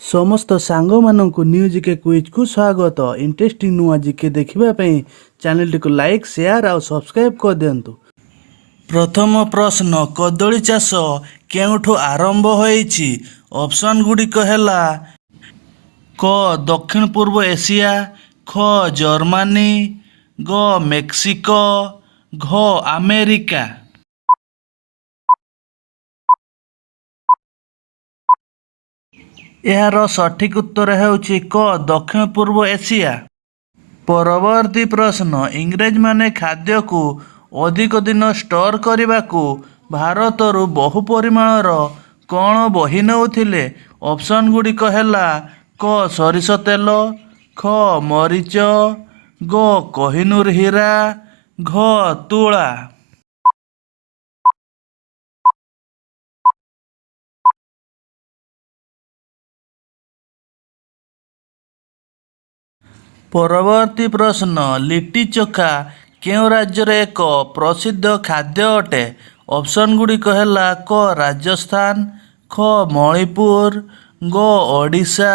ସମସ୍ତ ସାଙ୍ଗମାନଙ୍କୁ new GK କୁଇଜ୍କୁ ସ୍ୱାଗତ। ଇଣ୍ଟରେଷ୍ଟିଂ ନୂଆ ଜିକେ ଦେଖିବା ପାଇଁ ଚ୍ୟାନେଲଟିକୁ ଲାଇକ୍, ସେୟାର ଆଉ ସବସ୍କ୍ରାଇବ୍ କରିଦିଅନ୍ତୁ। ପ୍ରଥମ ପ୍ରଶ୍ନ, କଦଳୀ ଚାଷ କେଉଁଠୁ ଆରମ୍ଭ ହୋଇଛି? ଅପସନ୍ ଗୁଡ଼ିକ ହେଲା କ ଦକ୍ଷିଣ ପୂର୍ବ ଏସିଆ, ଖ ଜର୍ମାନୀ, ଗ ମେକ୍ସିକୋ, ଘ ଆମେରିକା। ଏହାର ସଠିକ୍ ଉତ୍ତର ହେଉଛି କ ଦକ୍ଷିଣ ପୂର୍ବ ଏସିଆ। ପରବର୍ତ୍ତୀ ପ୍ରଶ୍ନ, ଇଂରେଜମାନେ ଖାଦ୍ୟକୁ ଅଧିକ ଦିନ ଷ୍ଟୋର କରିବାକୁ ଭାରତରୁ ବହୁ ପରିମାଣର କ'ଣ ବୋହି ନେଉଥିଲେ? ଅପସନ୍ ଗୁଡ଼ିକ ହେଲା କ ସୋରିଷ ତେଲ, ଖ ମରିଚ, ଗ କୋହିନୂର ହୀରା, ଘ ତୁଳା। ପରବର୍ତ୍ତୀ ପ୍ରଶ୍ନ, ଲିଟି ଚୋଖା କେଉଁ ରାଜ୍ୟର ଏକ ପ୍ରସିଦ୍ଧ ଖାଦ୍ୟ ଅଟେ? ଅପସନ୍ ଗୁଡ଼ିକ ହେଲା କ ରାଜସ୍ଥାନ, ଖ ମଣିପୁର, ଗ ଓଡ଼ିଶା,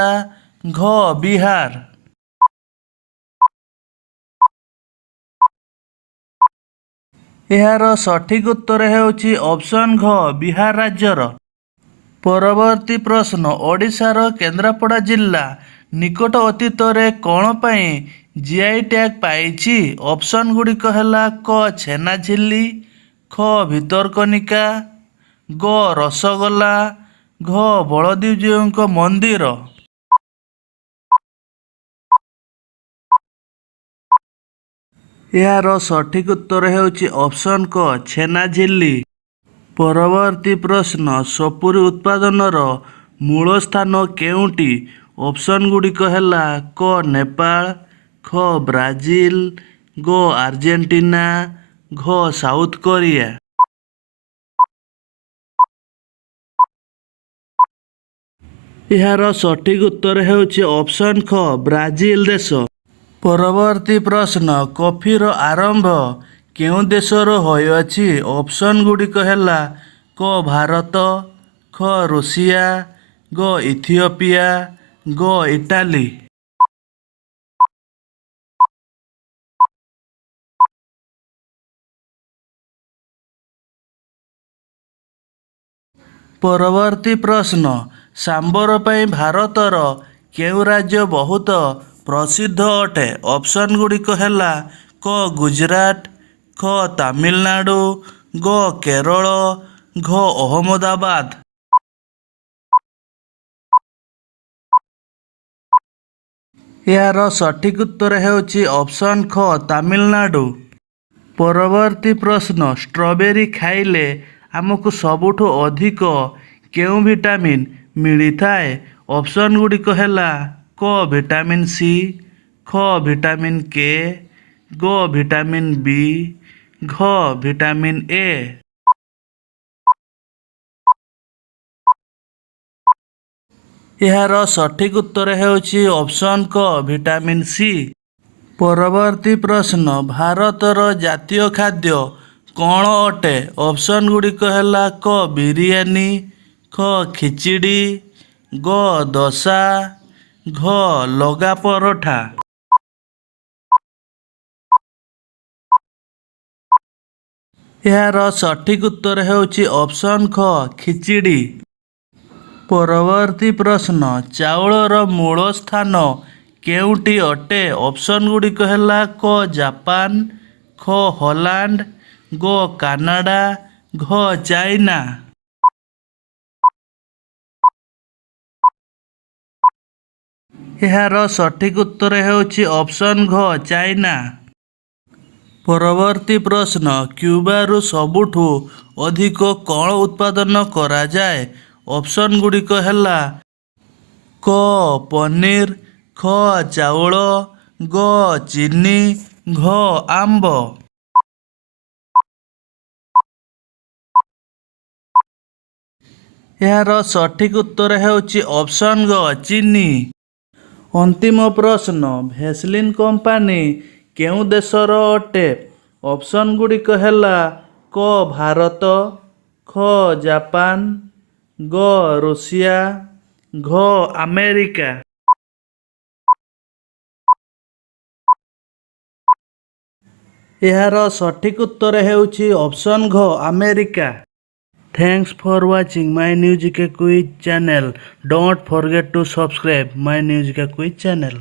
ଘ ବିହାର। ଏହାର ସଠିକ୍ ଉତ୍ତର ହେଉଛି ଅପସନ୍ ଘ ବିହାର ରାଜ୍ୟର। ପରବର୍ତ୍ତୀ ପ୍ରଶ୍ନ, ଓଡ଼ିଶାର କେନ୍ଦ୍ରାପଡ଼ା ଜିଲ୍ଲା ନିକଟ ଅତୀତରେ କ'ଣ ପାଇଁ ଜିଆଇ ଟ୍ୟାଗ୍ ପାଇଛି? ଅପସନ୍ ଗୁଡ଼ିକ ହେଲା କ ଛେନାଝିଲ୍ଲି, ଖ ଭିତରକନିକା, ଗ ରସଗୋଲା, ଘ ବଳଦେବଜୀଉଙ୍କ ମନ୍ଦିର। ଏହାର ସଠିକ୍ ଉତ୍ତର ହେଉଛି ଅପସନ୍ କ ଛେନାଝିଲ୍ଲି। ପରବର୍ତ୍ତୀ ପ୍ରଶ୍ନ, ସପୁରୀ ଉତ୍ପାଦନର ମୂଳ ସ୍ଥାନ କେଉଁଠି? ଅପସନ୍ ଗୁଡ଼ିକ ହେଲା କ ନେପାଳ, ଖ ବ୍ରାଜିଲ, ଗ ଆର୍ଜେଣ୍ଟିନା, ଘ ସାଉଥ କୋରିଆ। ଏହାର ସଠିକ୍ ଉତ୍ତର ହେଉଛି ଅପସନ୍ ଖ ବ୍ରାଜିଲ ଦେଶ। ପରବର୍ତ୍ତୀ ପ୍ରଶ୍ନ, କଫିର ଆରମ୍ଭ କେଉଁ ଦେଶରୁ ହୋଇଅଛି? ଅପସନ୍ ଗୁଡ଼ିକ ହେଲା କ ଭାରତ, ଖ ରୁଷିଆ, ଗ ଇଥିଓପିଆ, ଗ ଇଟାଲୀ। ପରବର୍ତ୍ତୀ ପ୍ରଶ୍ନ, ସାମ୍ବର ପାଇଁ ଭାରତର କେଉଁ ରାଜ୍ୟ ବହୁତ ପ୍ରସିଦ୍ଧ ଅଟେ? ଅପସନ୍ ଗୁଡ଼ିକ ହେଲା କ ଗୁଜରାଟ, ଖ ତାମିଲନାଡୁ, ଗ କେରଳ, ଘ ଅହମ୍ମଦାବାଦ। ଏହାର ସଠିକ୍ ଉତ୍ତର ହେଉଛି ଅପସନ୍ ଖ ତାମିଲନାଡୁ। ପରବର୍ତ୍ତୀ ପ୍ରଶ୍ନ, ଷ୍ଟ୍ରବେରୀ ଖାଇଲେ ଆମକୁ ସବୁଠୁ ଅଧିକ କେଉଁ ଭିଟାମିନ୍ ମିଳିଥାଏ? ଅପସନ୍ ଗୁଡ଼ିକ ହେଲା କ ଭିଟାମିନ୍ ସି, ଖ ଭିଟାମିନ୍ କେ, ଗ ଭିଟାମିନ୍ ବି, ଘ ଭିଟାମିନ୍ ଏ। ଏହାର ସଠିକ୍ ଉତ୍ତର ହେଉଛି ଅପସନ୍ କ ଭିଟାମିନ୍ ସି। ପରବର୍ତ୍ତୀ ପ୍ରଶ୍ନ, ଭାରତର ଜାତୀୟ ଖାଦ୍ୟ କ'ଣ ଅଟେ? ଅପସନ୍ ଗୁଡ଼ିକ ହେଲା କ ବିରିୟାନୀ, ଖ ଖିଚିଡ଼ି, ଗ ଦୋସା, ଘ ଲଗା ପରଠା। ଏହାର ସଠିକ୍ ଉତ୍ତର ହେଉଛି ଅପସନ୍ ଖ ଖିଚିଡ଼ି। ପରବର୍ତ୍ତୀ ପ୍ରଶ୍ନ, ଚାଉଳର ମୂଳ ସ୍ଥାନ କେଉଁଠି ଅଟେ? ଅପସନ୍ ଗୁଡ଼ିକ ହେଲା କ ଜାପାନ, ଖ ହଲାଣ୍ଡ, ଗ କାନାଡ଼ା, ଘ ଚାଇନା। ଏହାର ସଠିକ୍ ଉତ୍ତର ହେଉଛି ଅପସନ୍ ଘ ଚାଇନା। ପରବର୍ତ୍ତୀ ପ୍ରଶ୍ନ, କ୍ୟୁବାରୁ ସବୁଠୁ ଅଧିକ କ'ଣ ଉତ୍ପାଦନ କରାଯାଏ? ଅପସନ୍ ଗୁଡ଼ିକ ହେଲା କ ପନିର, ଖ ଚାଉଳ, ଗ ଚିନି, ଘ ଆମ୍ବ। ଏହାର ସଠିକ୍ ଉତ୍ତର ହେଉଛି ଅପସନ୍ ଗ ଚିନି। ଅନ୍ତିମ ପ୍ରଶ୍ନ, ଭେସଲିନ୍ କମ୍ପାନୀ କେଉଁ ଦେଶର ଅଟେ? ଅପସନ୍ ଗୁଡ଼ିକ ହେଲା କ ଭାରତ, ଖ ଜାପାନ, ଗ ରୁଷିଆ, ଘ ଆମେରିକା। ଏହାର ସଠିକ୍ ଉତ୍ତର ହେଉଛି ଅପସନ୍ ଘ America. Thanks for watching my Newsika Quiz channel. Don't forget to subscribe my Newsika Quiz channel.